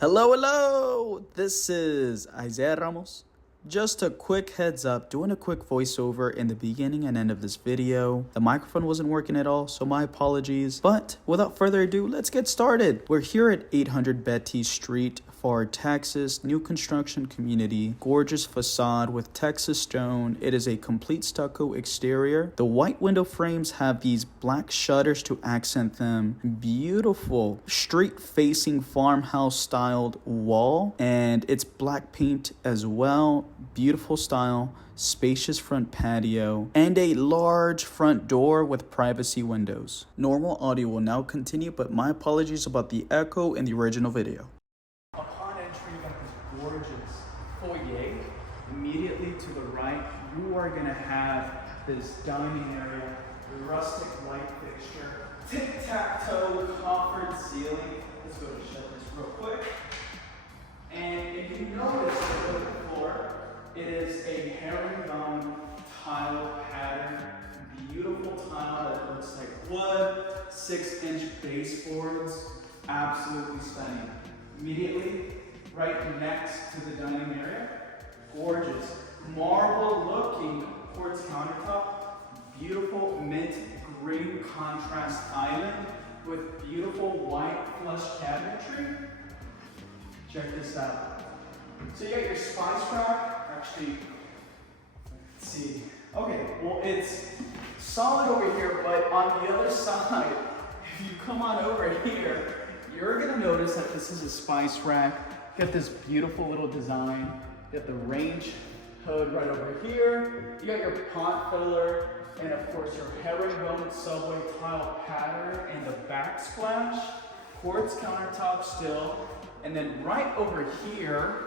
Hello! This is Isaiah Ramos. Just a quick heads up, doing a quick voiceover in the beginning and end of this video. The microphone wasn't working at all, so my apologies. But without further ado, let's get started. We're here at 800 Bette Street, Pharr, Texas, new construction community, gorgeous facade with Texas stone. It is a complete stucco exterior. The white window frames have these black shutters to accent them. Beautiful street facing farmhouse styled wall, and it's black paint as well. Beautiful style, spacious front patio, and a large front door with privacy windows. Normal audio will now continue, but my apologies about the echo in the original video. Upon entry, you got this gorgeous foyer. Immediately to the right, you are gonna have this dining area, rustic white fixture, tic-tac-toe coffered ceiling. Let's go to shut this real quick. And if you notice the floor, it is a herringbone tile pattern. Beautiful tile that looks like wood, 6-inch baseboards, absolutely stunning. Immediately, right next to the dining area, gorgeous marble-looking quartz countertop, beautiful mint green contrast island with beautiful white flush cabinetry. Check this out. So you got your spice rack. Actually, let's see. Okay, well it's solid over here, but on the other side, if you come on over here, you're gonna notice that this is a spice rack. Got this beautiful little design. You got the range hood right over here. You got your pot filler, and of course your herringbone subway tile pattern and the backsplash. Quartz countertop still. And then right over here,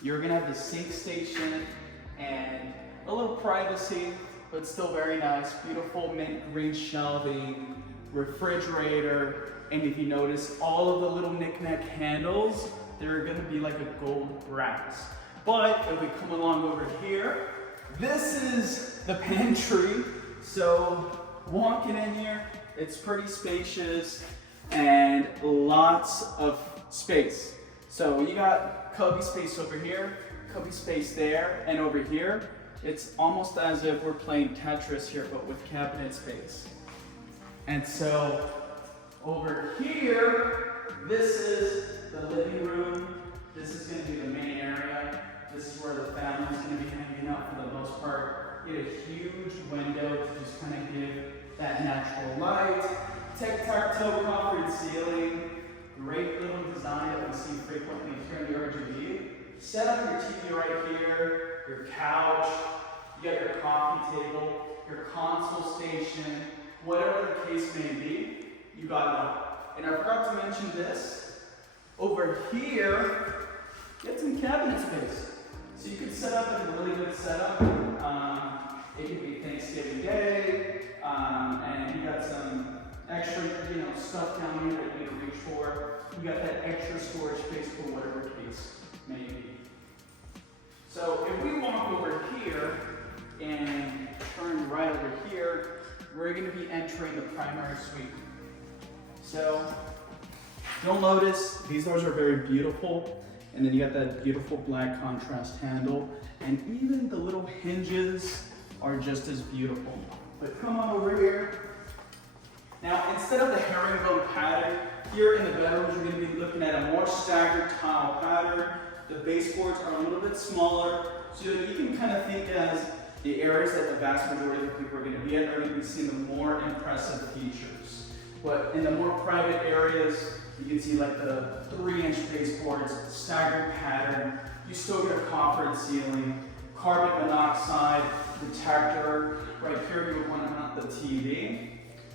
you're gonna have the sink station and a little privacy, but still very nice. Beautiful mint green shelving, refrigerator, and if you notice, all of the little knick-knack handles, they're gonna be like a gold brass. But if we come along over here, this is the pantry. So walking in here, it's pretty spacious and lots of space. So you got cubby space over here, cubby space there, and over here, it's almost as if we're playing Tetris here, but with cabinet space. And so over here, this is the living room. This is gonna be the main area. This is where the family's gonna be hanging out for the most part. Get a huge window to just kind of give that natural light. Tic-tac-toe coffered ceiling. Great little design that we see frequently here in the RGV. Set up your TV right here, your couch, you got your coffee table, your console station, whatever the case may be, you got it all. And I forgot to mention this. Over here, get some cabinet space. So you can set up in a really good setup. It could be Thanksgiving Day, and you got some extra, stuff down here that you need to reach for. You got that extra storage space for whatever case may be. So if we walk over here and turn right over here, we're going to be entering the primary suite. So you'll notice these doors are very beautiful, and then you got that beautiful black contrast handle, and even the little hinges are just as beautiful. But come on over here. Now, instead of the herringbone pattern, here in the bedrooms, you're going to be looking at a more staggered tile pattern. The baseboards are a little bit smaller, so that you can kind of think as the areas that the vast majority of the people are going to be at are going to be seeing the more impressive features. But in the more private areas, you can see like the 3-inch baseboards, staggered pattern. You still get a coffered ceiling, carbon monoxide detector. Right here, you would want to mount the TV.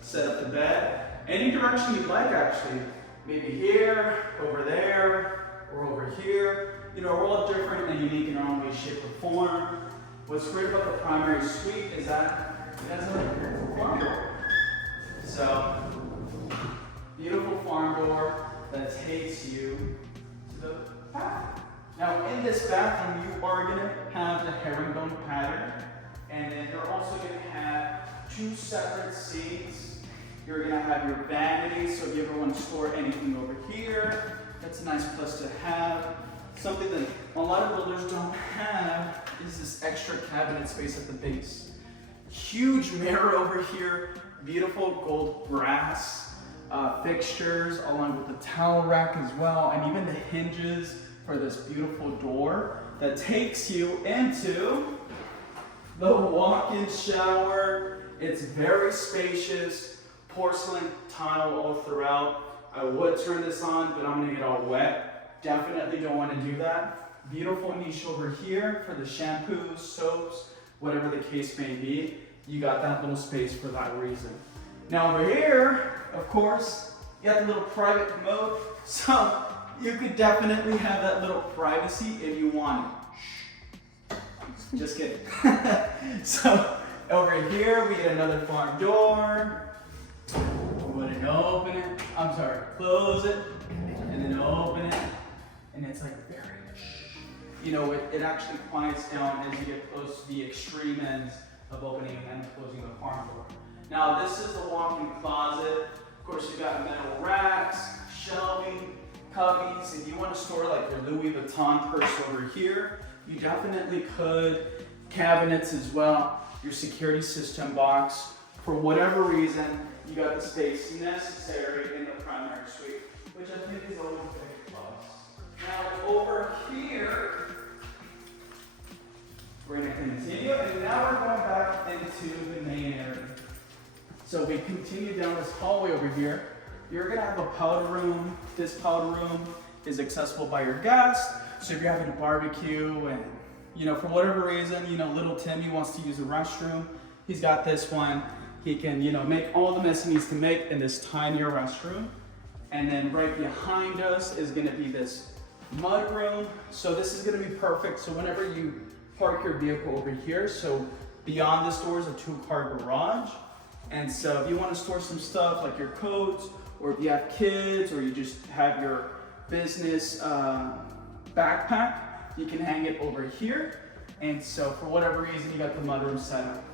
Set up the bed, any direction you'd like actually. Maybe here, over there, or over here. We're all different and unique in our own way, shape, or form. What's great about the primary suite is that it has a farm door. So, beautiful farm door that takes you to the bathroom. Now in this bathroom, you are gonna have the herringbone pattern, and then you're also gonna have 2 separate sinks You're gonna have your vanity, so if you ever want to store anything over here, that's a nice place to have. Something that a lot of builders don't have is this extra cabinet space at the base. Huge mirror over here, beautiful gold brass fixtures, along with the towel rack as well, and even the hinges for this beautiful door that takes you into the walk-in shower. It's very spacious, porcelain tile all throughout. I would turn this on, but I'm gonna get all wet. Definitely don't wanna do that. Beautiful niche over here for the shampoos, soaps, whatever the case may be. You got that little space for that reason. Now over here, of course, you got a little private commode, so you could definitely have that little privacy if you want it. Shh. Just kidding. So over here, we get another farm door. Go ahead and open it. I'm sorry, close it, and then open it. And it's like very, you know, it actually quiets down as you get close to the extreme ends of opening and closing the farm door. Now this is the walk-in closet. Of course, you've got metal racks, shelving, cubbies. If you want to store like your Louis Vuitton purse over here, you definitely could. Cabinets as well, your security system box. For whatever reason, you got the space necessary in the primary suite, which I think is always a big plus. Now over here, we're going to continue, and now we're going back into the main area. So we continue down this hallway over here. You're going to have a powder room. This powder room is accessible by your guests. So if you're having a barbecue and, you know, for whatever reason, you know, little Timmy wants to use a restroom, he's got this one. He can, you know, make all the mess he needs to make in this tinier restroom. And then right behind us is going to be this mudroom. So this is going to be perfect. So whenever you park your vehicle over here, so beyond this door is a 2-car garage. And so if you want to store some stuff like your coats, or if you have kids, or you just have your business backpack, you can hang it over here. And so for whatever reason, you got the mudroom set up.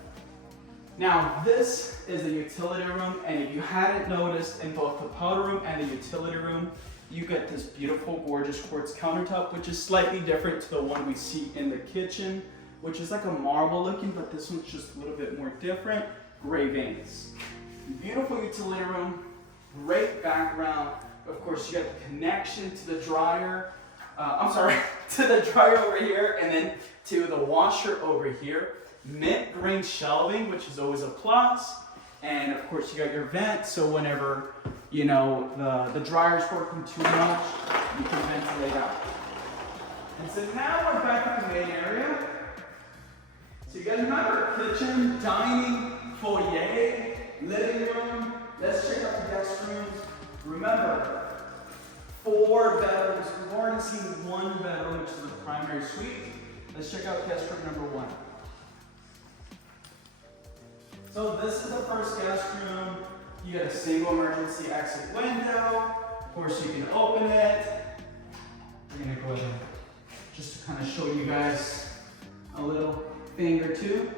Now this is the utility room, and if you hadn't noticed, in both the powder room and the utility room, you get this beautiful, gorgeous quartz countertop, which is slightly different to the one we see in the kitchen, which is like a marble looking, but this one's just a little bit more different. Gray veins. Beautiful utility room, great background. Of course, you got the connection to the dryer. To the dryer over here, and then to the washer over here. Mint green shelving, which is always a plus. And of course, you got your vent, so whenever, you know, the dryer's working too much, you can ventilate out. And so now we're back in the main area. So you guys remember kitchen, dining, foyer, living room. Let's check out the guest rooms. Remember, 4 bedrooms. We've already seen 1 bedroom, which is the primary suite. Let's check out guest room number 1. So this is the first guest room. You got a single emergency exit window. Of course, you can open it. We're gonna go ahead just to kind of show you guys a little thing or two.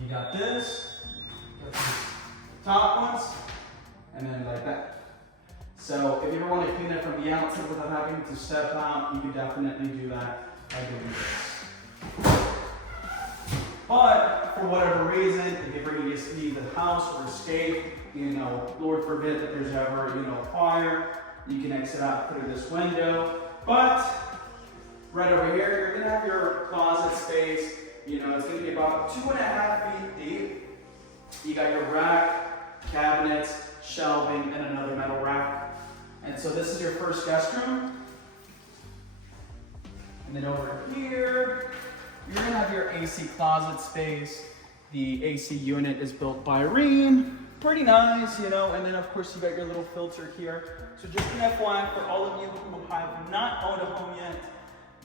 You got this, got these top ones, and then like that. So if you ever want to clean it from the outside without having to step out, you can definitely do that by doing this. But for whatever reason, if you ever need to leave the house or escape, you know, Lord forbid that there's ever, you know, a fire, you can exit out through this window. But right over here, you're gonna have your closet space. You know, it's gonna be about 2.5 feet deep. You got your rack, cabinets, shelving, and another metal rack. And so this is your first guest room. And then over here, you're gonna have your AC closet space. The AC unit is built by Reen. Pretty nice, you know, and then of course you got your little filter here. So just an FYI for all of you who have not owned a home yet,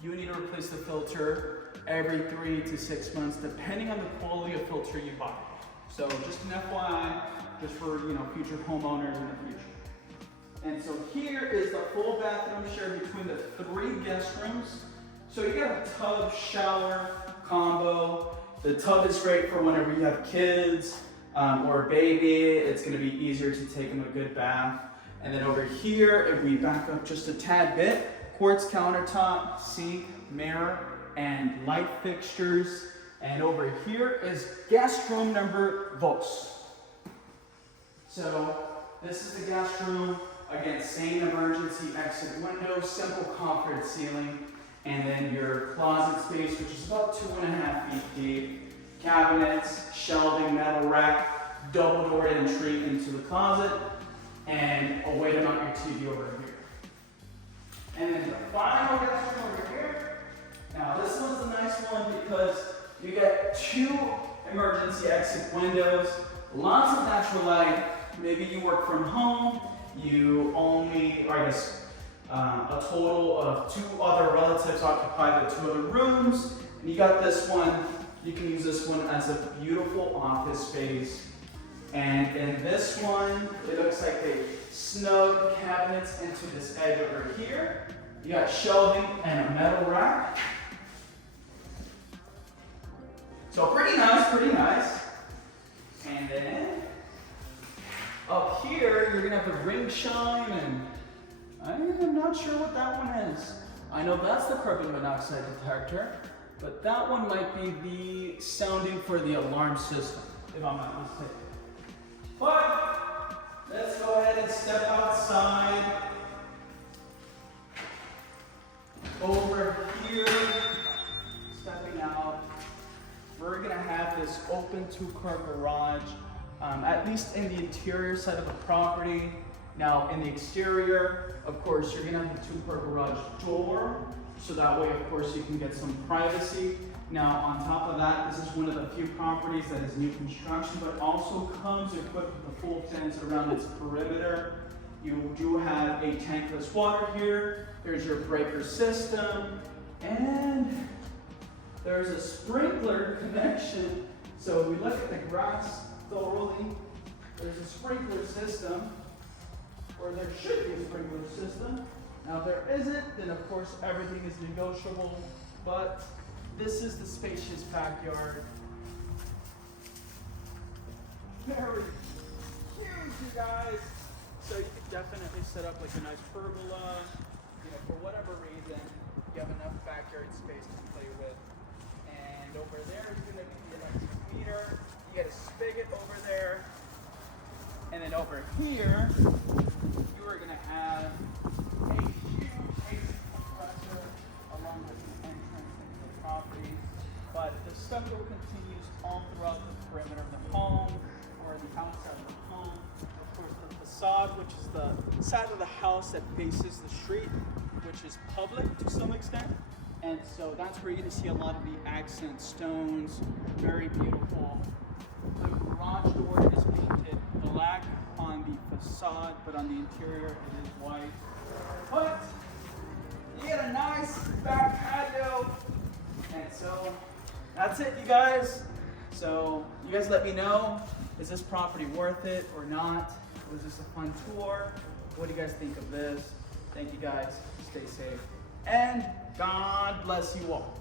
you need to replace the filter every 3 to 6 months, depending on the quality of filter you buy. So just an FYI, just for, you know, future homeowners in the future. And so here is the full bathroom shared between the 3 guest rooms. So you got a tub shower combo. The tub is great for whenever you have kids, or a baby, it's gonna be easier to take them a good bath. And then over here, if we back up just a tad bit, quartz countertop, sink, mirror, and light fixtures. And over here is guest room number 2. So this is the guest room. Again, same emergency exit window, simple coffered ceiling, and then your closet space, which is about 2.5 feet deep. Cabinets, shelving, metal rack, double door entry into the closet, and a way to mount your TV over here. And then the final guest room over here. Now this one's a nice one because you get 2 emergency exit windows, lots of natural light. Maybe you work from home, you only, or I guess, a total of 2 other relatives occupy the 2 other rooms, and you got this one. You can use this one as a beautiful office space. And in this one, it looks like they snug cabinets into this edge over here. You got shelving and a metal rack. So pretty nice, pretty nice. And then up here, you're gonna have the ring shine, and I'm not sure what that one is. I know that's the carbon monoxide detector, but that one might be the sounding for the alarm system, if I'm not mistaken. But let's go ahead and step outside. Over here, stepping out, we're gonna have this open 2-car garage, at least in the interior side of the property. Now in the exterior, of course, you're gonna have the 2-car garage door, so that way, of course, you can get some privacy. Now on top of that, this is one of the few properties that is new construction, but also comes equipped with a full fence around its perimeter. You do have a tankless water here. There's your breaker system, and there's a sprinkler connection. So if we look at the grass thoroughly, there's a sprinkler system, or there should be a sprinkler system. Now if there isn't, then of course everything is negotiable, but this is the spacious backyard. Very huge, you guys. So you can definitely set up like a nice pergola. You know, for whatever reason, you have enough backyard space to play with. And over there is going to be the electric meter. You get a spigot over there. And then over here, you are going to have a huge AC compressor along with the entrance into the property. But the stucco continues all throughout the perimeter of the home, or the outside of the home. Of course, the facade, which is the side of the house that faces the street, which is public to some extent. And so that's where you're going to see a lot of the accent stones. Very beautiful. The garage door is painted black on the facade, but on the interior it is white. But you get a nice back patio. And so that's it, you guys. So you guys let me know, is this property worth it or not? Was this a fun tour? What do you guys think of this? Thank you guys. Stay safe. And God bless you all.